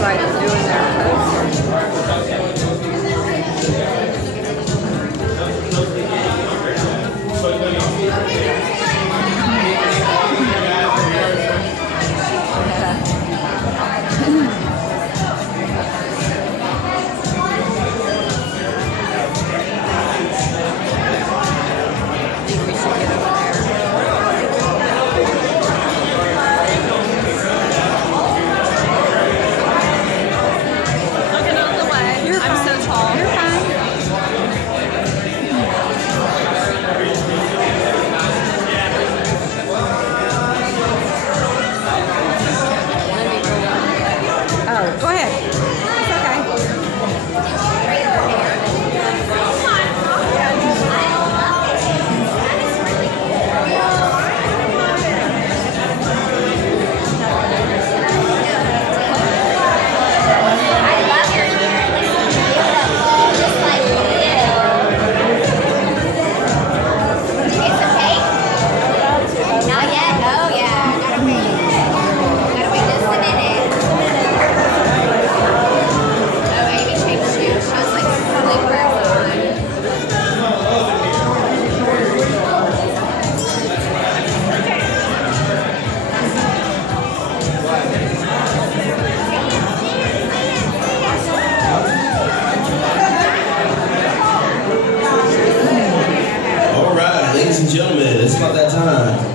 like doing their Go ahead. It's okay. Ladies and gentlemen, it's about that time.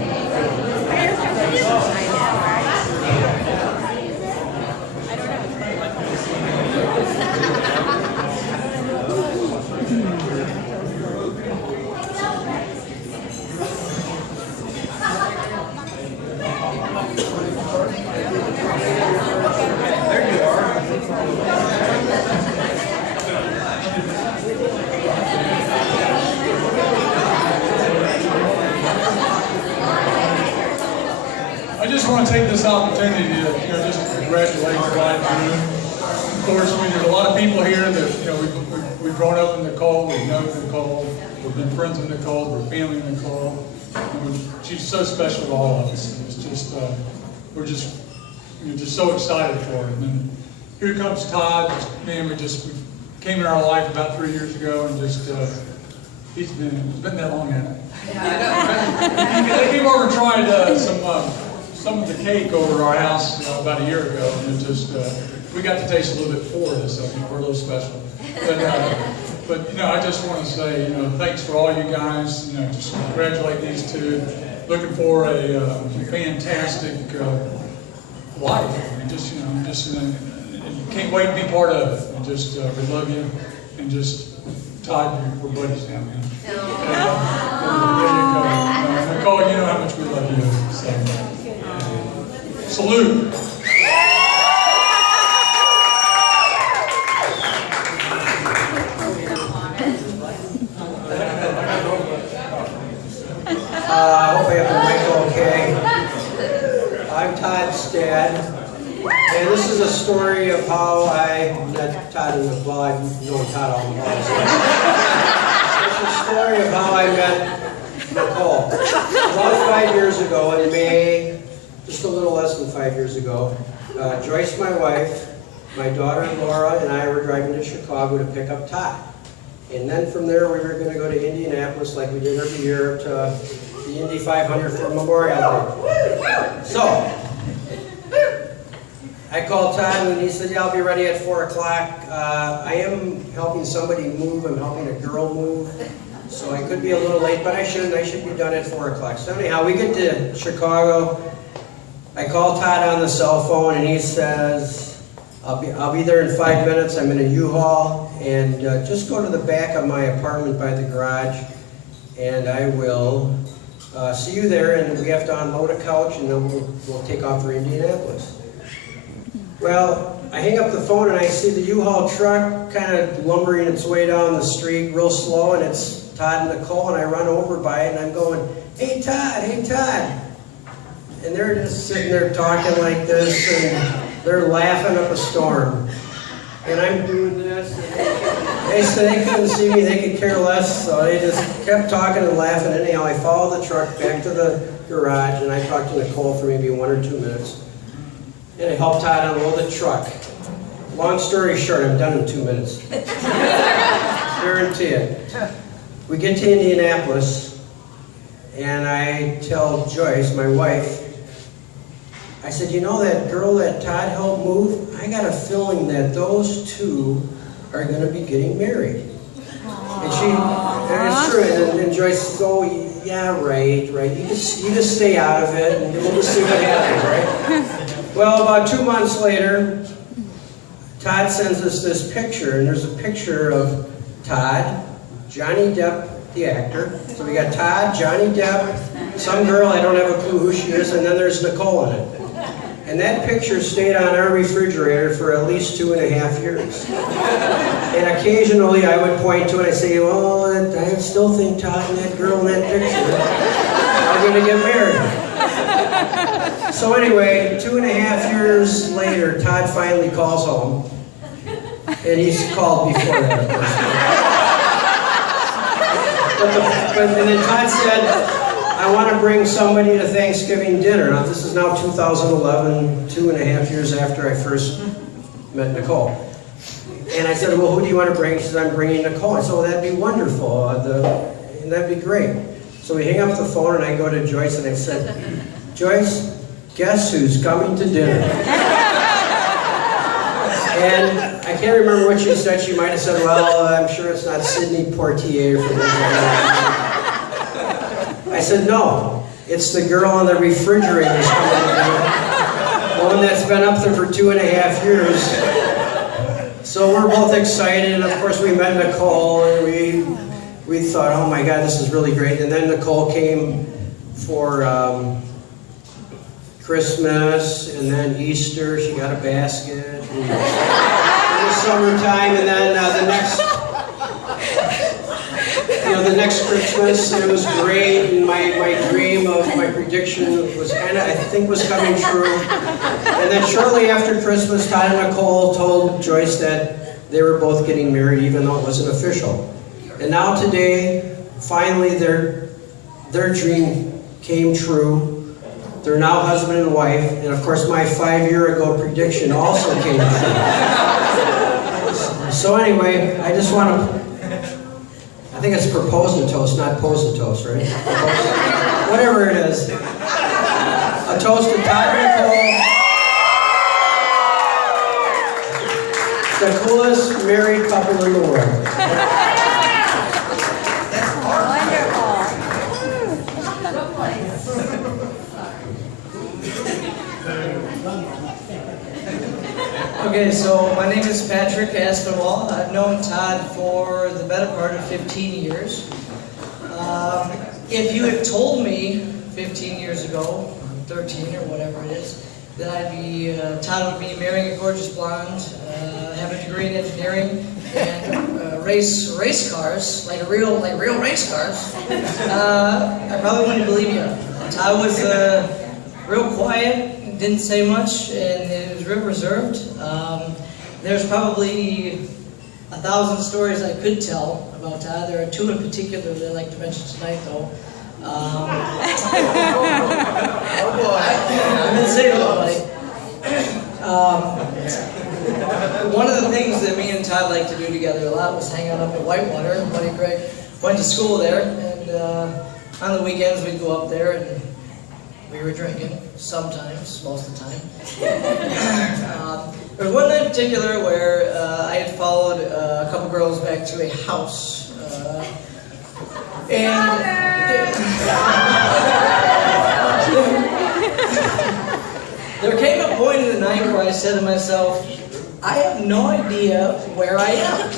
I just want to take this opportunity to, just to congratulate the bride and groom. Of course, there's a lot of people here that, we've grown up in Nicole, we've known Nicole, we've been friends with Nicole, we're family with Nicole. She's so special to all of us. It's just, we're just so excited for her. And then here comes Todd. Man, we came in our life about 3 years ago, and just it's been that long, hasn't it? Yeah. They came over and tried some of the cake over our house about a year ago, and it just we got to taste a little bit for this. So we're a little special. But I just want to say thanks for all you guys. Just congratulate these two. Looking for a fantastic life. I mean, can't wait to be part of it. And just we love you, and just Todd, we're buddies now, man. There you go. Nicole, you know how much we love you. So, salute. I hope I have the mic okay. I'm Todd's dad, and this is a story of how I met Todd and well, I've known Todd all my life. It's a story of how I met Nicole. About 5 years ago in May, just a little less than 5 years ago, Joyce, my wife, my daughter Laura, and I were driving to Chicago to pick up Todd. And then from there we were going to go to Indianapolis like we did every year to the Indy 500 for Memorial Day. So, I called Todd and he said, yeah, I'll be ready at 4 o'clock. I am helping somebody move. I'm helping a girl move. So I could be a little late, but I shouldn't. I should be done at 4 o'clock. So anyhow, we get to Chicago. I call Todd on the cell phone and he says, I'll be there in 5 minutes. I'm in a U-Haul, and just go to the back of my apartment by the garage, and I will see you there, and we have to unload a couch, and then we'll take off for Indianapolis. Well, I hang up the phone, and I see the U-Haul truck kind of lumbering its way down the street real slow, and it's Todd and Nicole, and I run over by it, and I'm going, hey, Todd, hey, Todd. And they're just sitting there talking like this, and they're laughing up a storm. And I'm doing this, and they said they couldn't see me, they could care less, so they just kept talking and laughing. Anyhow, I followed the truck back to the garage, and I talked to Nicole for maybe 1 or 2 minutes. And I helped Todd unload the truck. long story short, I'm done in 2 minutes. Guarantee it. We get to Indianapolis, and I tell Joyce, my wife, I said, you know that girl that Todd helped move? I got a feeling that those two are going to be getting married. And it's true, and Joyce says, oh, yeah, right. You just stay out of it, and we'll just see what happens, right? Well, about 2 months later, Todd sends us this picture, and there's a picture of Todd, Johnny Depp, the actor. So we got Todd, Johnny Depp, some girl, I don't have a clue who she is, and then there's Nicole in it. And that picture stayed on our refrigerator for at least 2.5 years. And occasionally I would point to it and say, well, I still think Todd and that girl in that picture are going to get married. So anyway, 2.5 years later, Todd finally calls home. And he's called before that, of course. And then Todd said, I want to bring somebody to Thanksgiving dinner. Now, this is now 2011, 2.5 years after I first met Nicole. And I said, well, who do you want to bring? She said, I'm bringing Nicole. I said, well, that'd be wonderful. That'd be great. So we hang up the phone, and I go to Joyce, and I said, Joyce, guess who's coming to dinner? And I can't remember what she said. She might have said, well, I'm sure it's not Sidney Poitier from the I said, no, it's the girl on the refrigerator coming to dinner. The one that's been up there for 2.5 years. So we're both excited, and of course we met Nicole, and we thought, oh my God, this is really great. And then Nicole came for Christmas, and then Easter, she got a basket. In the summertime, and then the next Christmas, it was great, and my dream of my prediction was I think was coming true. And then shortly after Christmas, Todd and Nicole told Joyce that they were both getting married, even though it wasn't official. And now today, finally, their dream came true. They're now husband and wife, and of course my 5-year-ago prediction also came true. So anyway, I just want to, I think it's propose a toast, not pose a toast, right? Whatever it is. A toast to Todd and Nicole, the coolest married couple in the world. Okay, so my name is Patrick Aspinwall. I've known Todd for the better part of 15 years. If you had told me 15 years ago, 13 or whatever it is, that Todd would be marrying a gorgeous blonde, have a degree in engineering, and race cars, like real race cars, I probably wouldn't believe you. Todd was real quiet. Didn't say much, and it was real reserved. There's probably 1,000 stories I could tell about Todd. There are 2 in particular that I'd like to mention tonight, though. Oh boy! I'm gonna say nobody. One of the things that me and Todd like to do together a lot was hang out up at Whitewater. My buddy Greg went to school there, and on the weekends we'd go up there and we were drinking, sometimes, most of the time. There was one night in particular where I had followed a couple girls back to a house. There came a point in the night where I said to myself, I have no idea where I am.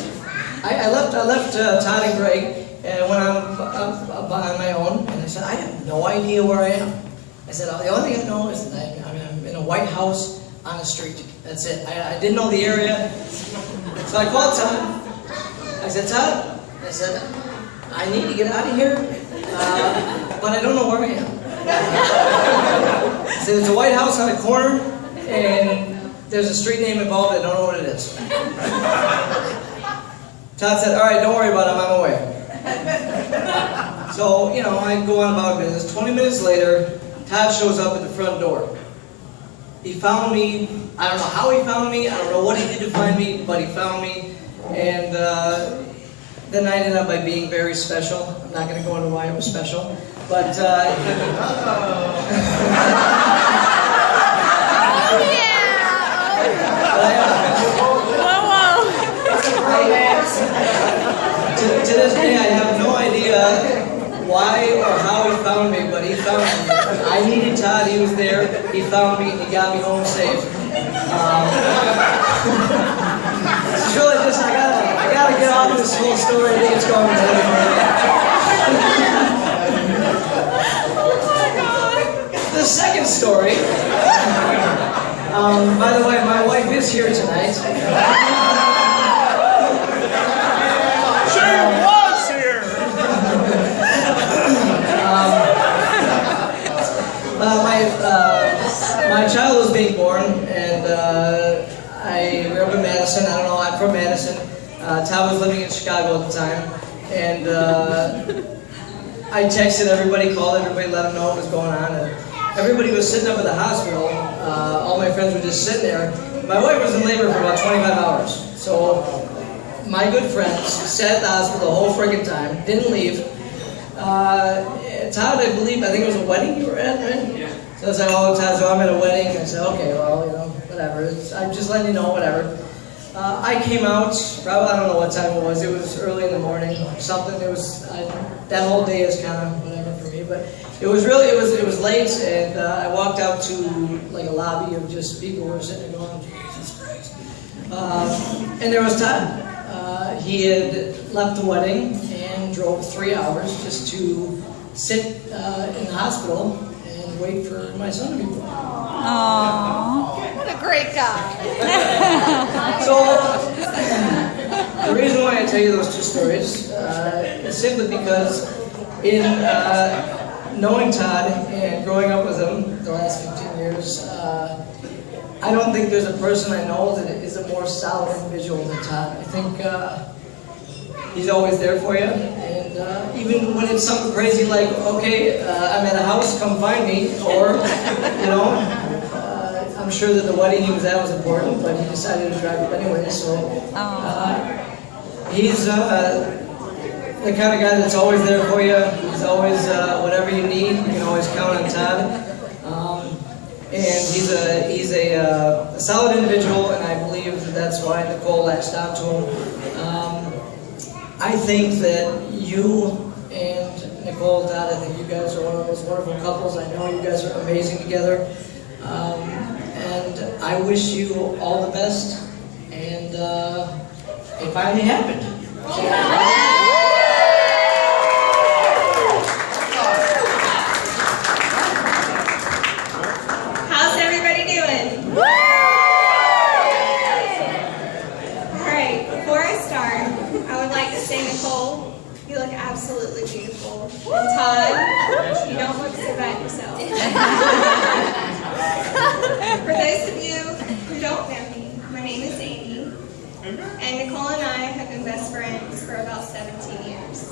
I left Todd and Greg and went on my own, and I said, I have no idea where I am. I said, the only thing I know is that I'm in a white house on a street. That's it. I didn't know the area. So I called Todd. I said, Todd, I said, I need to get out of here, but I don't know where I am. I said, there's a white house on a corner, and there's a street name involved. I don't know what it is. Todd said, all right, don't worry about it. I'm on my way. So, I go on about business. 20 minutes later, Todd shows up at the front door. he found me. I don't know how he found me. I don't know what he did to find me, but he found me. And the night ended up by being very special. I'm not going to go into why it was special, but to this day, I have no idea why or how he found me, but he found me. I needed Todd, he was there, he found me, he got me home safe. It's really just, I gotta get off this whole story, I think it's going to The second story, by the way, my wife is here tonight. My child was being born, and I grew up in Madison. I don't know, I'm from Madison. Todd was living in Chicago at the time, and I texted everybody, called everybody, let them know what was going on. And everybody was sitting up at the hospital. All my friends were just sitting there. My wife was in labor for about 25 hours. So my good friends sat at the hospital the whole friggin' time, didn't leave. Todd, I think it was a wedding you were at, right? Yeah. So I was like, oh, Todd, so I'm at a wedding. I said, okay, well, whatever. I'm just letting you know, whatever. I came out, probably, I don't know what time it was. It was early in the morning or something. It was, that whole day is kind of whatever for me. But it was really, it was late, and I walked out to like a lobby of just people who were sitting there going, Jesus Christ. And there was Todd. He had left the wedding and drove 3 hours just to sit in the hospital and wait for my son to be born. Aww, what a great guy. So, the reason why I tell you those two stories is simply because in knowing Todd and growing up with him the last 15 years, I don't think there's a person I know that is a more solid individual than Todd. I think he's always there for you, and even when it's something crazy like, okay, I'm at a house, come find me, or, I'm sure that the wedding he was at was important, but he decided to drive up anyway, so he's the kind of guy that's always there for you. He's always, whatever you need, you can always count on Todd. And he's a solid individual, and I believe that's why Nicole latched on to him. I think that you and Nicole, Todd, I think you guys are one of those wonderful couples. I know you guys are amazing together. And I wish you all the best, and it finally happened. How's everybody doing? Alright, before I start, I would like to say, Nicole, you look absolutely beautiful. And Todd, you don't look so bad yourself. For those of you who don't know me, my name is Amy, and Nicole and I have been best friends for about 17 years.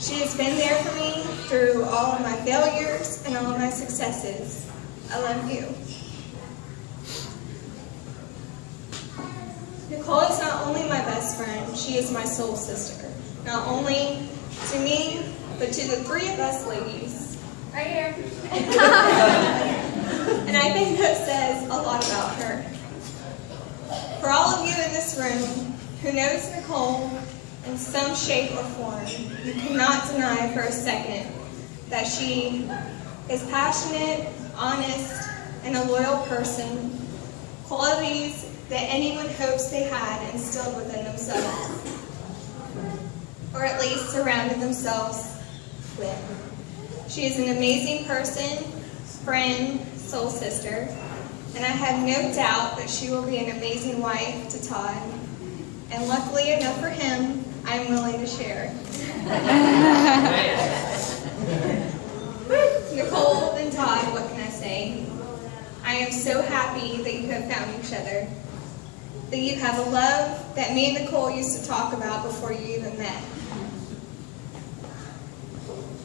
She has been there for me through all of my failures and all of my successes. I love you. Nicole is not only my best friend, she is my soul sister. Not only to me, but to the three of us ladies. Right here. And I think that says a lot about her. For all of you in this room who knows Nicole in some shape or form, you cannot deny for a second that she is passionate, honest, and a loyal person, qualities that anyone hopes they had instilled within themselves, or at least surrounded themselves with. She is an amazing person, friend, soul sister, and I have no doubt that she will be an amazing wife to Todd. And luckily enough for him, I'm willing to share. Nicole and Todd, what can I say? I am so happy that you have found each other, that you have a love that me and Nicole used to talk about before you even met.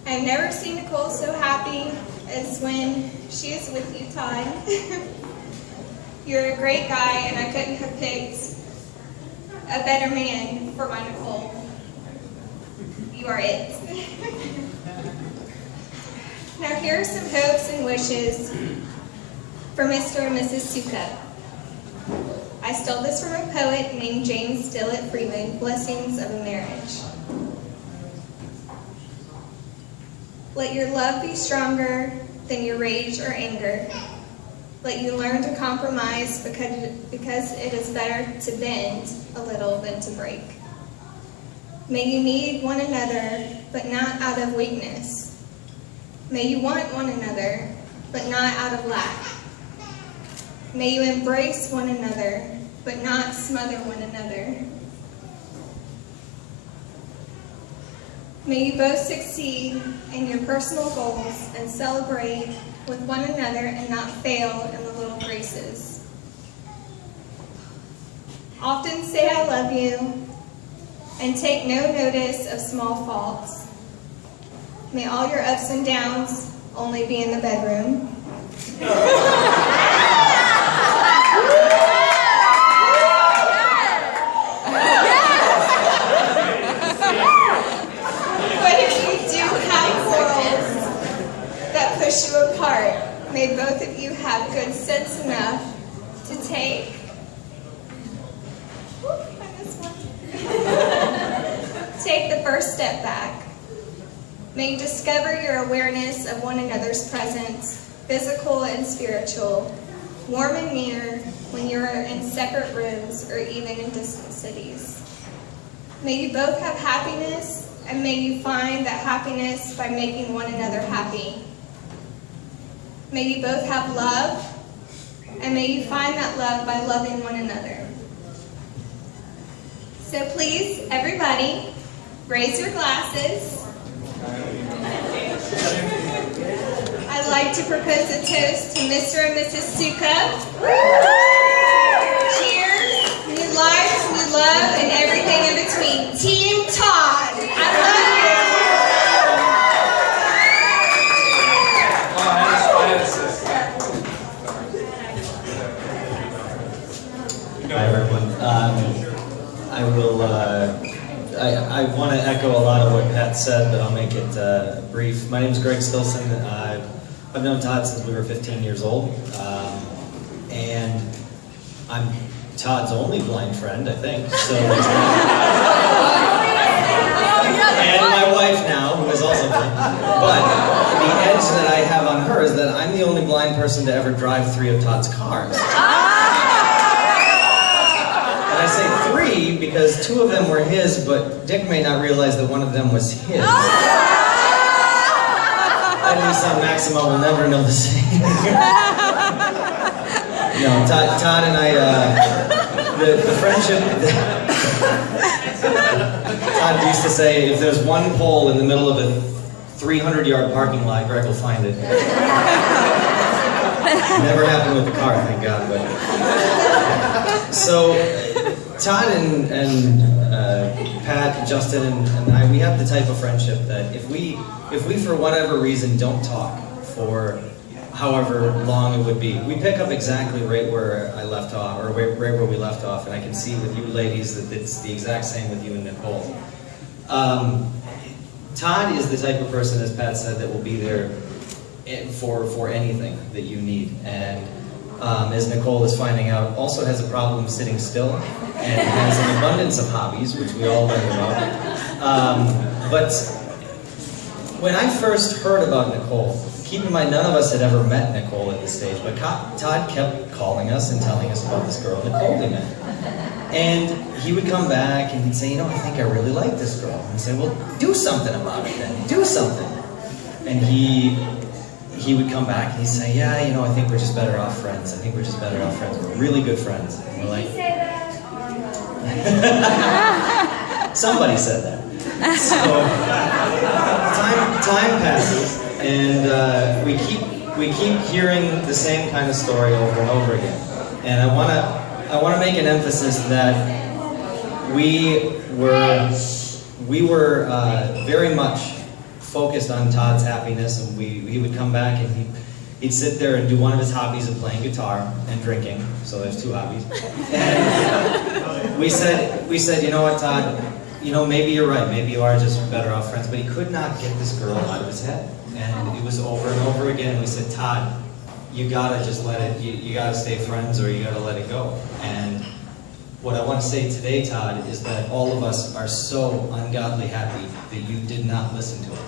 I've never seen Nicole so happy is when she is with you, Todd. You're a great guy, and I couldn't have picked a better man for my Nicole. You are it. Now here are some hopes and wishes for Mr. and Mrs. Sukup. I stole this from a poet named James Dillett Freeman, Blessings of a Marriage. Let your love be stronger than your rage or anger. Let you learn to compromise because it is better to bend a little than to break. May you need one another, but not out of weakness. May you want one another, but not out of lack. May you embrace one another, but not smother one another. May you both succeed in your personal goals and celebrate with one another and not fail in the little graces. Often say I love you and take no notice of small faults. May all your ups and downs only be in the bedroom. Push you apart. May both of you have good sense enough to take the first step back. May you discover your awareness of one another's presence, physical and spiritual, warm and near when you are in separate rooms or even in distant cities. May you both have happiness, and may you find that happiness by making one another happy. May you both have love, and may you find that love by loving one another. So please, everybody, raise your glasses. I'd like to propose a toast to Mr. and Mrs. Sukup. Cheers, new lives, new love, and everything in between. Team Todd, I love you. Hi everyone. I want to echo a lot of what Pat said, but I'll make it brief. My name is Greg Stilson. I've known Todd since we were 15 years old, and I'm Todd's only blind friend, I think. So, and my wife now, who is also blind. But the edge that I have on her is that I'm the only blind person to ever drive 3 of Todd's cars. I say 3 because 2 of them were his, but Dick may not realize that one of them was his. At least on Maximo will never know the same. No, Todd and I, the friendship, Todd used to say, if there's one pole in the middle of a 300-yard parking lot, Greg will find it. Never happened with the car, thank God, but... So, Todd and Pat, Justin, and I, we have the type of friendship that if we for whatever reason don't talk for however long it would be, we pick up exactly right where I left off, or right where we left off, and I can see with you ladies that it's the exact same with you and Nicole. Todd is the type of person, as Pat said, that will be there for anything that you need, and as Nicole is finding out, also has a problem sitting still, and has an abundance of hobbies, which we all learn about. But when I first heard about Nicole, keep in mind, none of us had ever met Nicole at this stage, but Todd kept calling us and telling us about this girl, Nicole, they met. And he would come back and he'd say, you know, I think I really like this girl. And I'd say, well, do something about it then, do something. And he would come back and he'd say, yeah, you know, I think we're just better off friends. I think we're just better off friends. We're really good friends. And we're like, somebody said that. So time passes, and we keep hearing the same kind of story over and over again. And I want to make an emphasis that we were very much focused on Todd's happiness, and he would come back and he'd sit there and do one of his hobbies of playing guitar and drinking. So there's 2 hobbies. And we said, you know what, Todd? You know, maybe you're right. Maybe you are just better off friends. But he could not get this girl out of his head, and it was over and over again. And we said, Todd, you gotta just let it. You gotta stay friends, or you gotta let it go. And what I want to say today, Todd, is that all of us are so ungodly happy that you did not listen to us.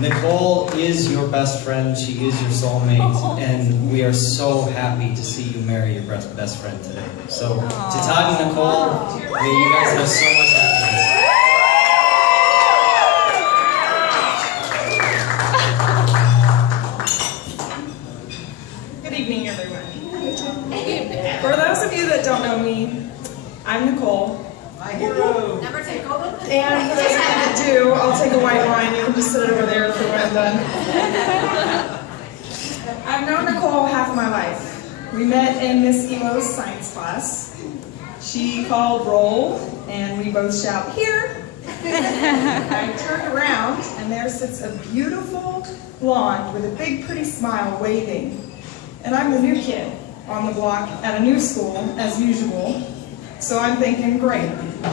Nicole is your best friend. She is your soulmate, and we are so happy to see you marry your best friend today. So, to Todd and Nicole, may you guys have so much happiness. Good evening, everyone. For those of you that don't know me, I'm Nicole. My hero. And for those of you that do, I'll take a white wine. You can just sit over there for when I'm done. I've known Nicole half my life. We met in Miss Elo's science class. She called roll, and we both shout, "Here!" I turned around, and there sits a beautiful blonde with a big, pretty smile waving. And I'm the new kid on the block at a new school, as usual. So I'm thinking, great,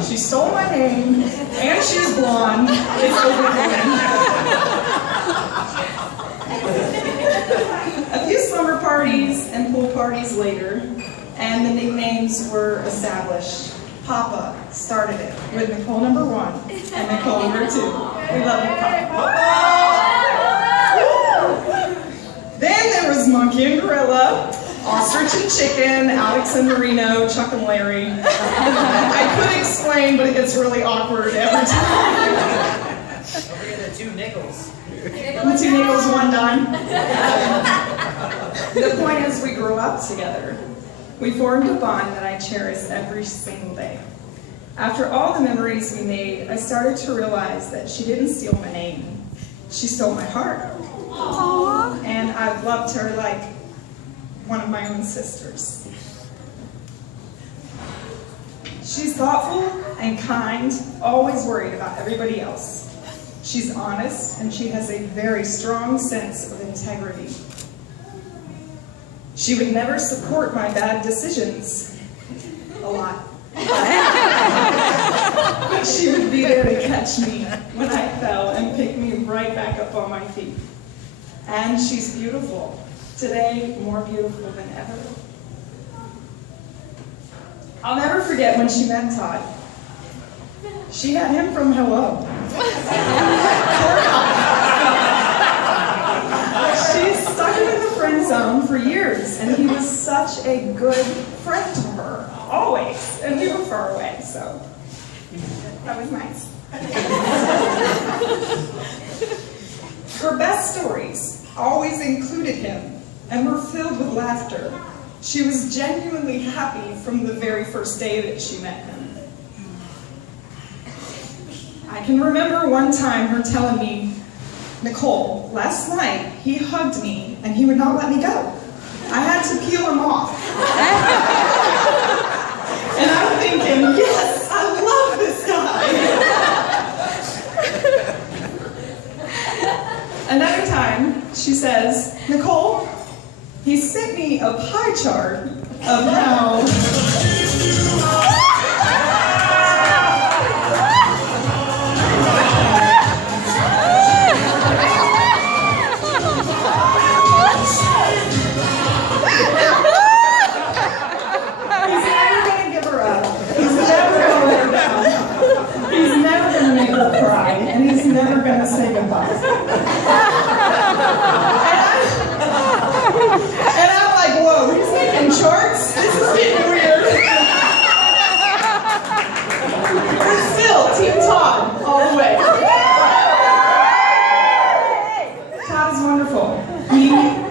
she stole my name, and she's blonde. It's over for me. A few slumber parties and pool parties later, and the nicknames were established. Papa started it with Nicole number 1 and Nicole number 2. We love you, Papa. Then there was Monkey and Gorilla, Ostrich and Chicken, Alex and Marino, Chuck and Larry. I could explain, but it gets really awkward every time. Don't forget the 2 nickels. The 2 nickels, 1 dime. The point is, we grew up together. We formed a bond that I cherish every single day. After all the memories we made, I started to realize that she didn't steal my name. She stole my heart. Aww. And I've loved her like one of my own sisters. She's thoughtful and kind, always worried about everybody else. She's honest, and she has a very strong sense of integrity. She would never support my bad decisions, a lot. But she would be there to catch me when I fell and pick me right back up on my feet. And she's beautiful. Today, more beautiful than ever. I'll never forget when she met Todd. She had him from hello. She stuck him in the friend zone for years, and he was such a good friend to her, always. And we were far away, so that was nice. Her best stories always included him and were filled with laughter. She was genuinely happy from the very first day that she met him. I can remember one time her telling me, "Nicole, last night he hugged me and he would not let me go. I had to peel him off." And I'm thinking, yes, I love this guy. Another time, she says, "Nicole, he sent me a pie chart of how..." He's never going to give her up. He's never going to let her down. He's never going to make her cry. And he's never going to say goodbye. And I'm like, whoa, he's making charts? This is getting weird. But still, Team Todd, all the way. Todd is wonderful. He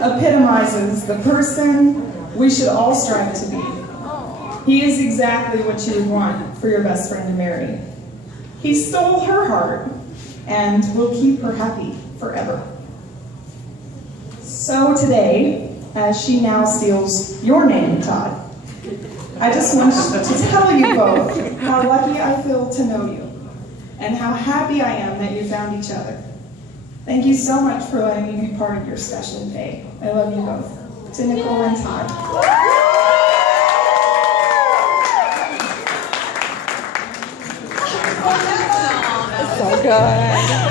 epitomizes the person we should all strive to be. He is exactly what you would want for your best friend to marry. He stole her heart and will keep her happy forever. So today, as she now steals your name, Todd, I just want to tell you both how lucky I feel to know you. and how happy I am that you found each other. Thank you so much for letting me be part of your special day. I love you both. To Nicole and Todd. So good.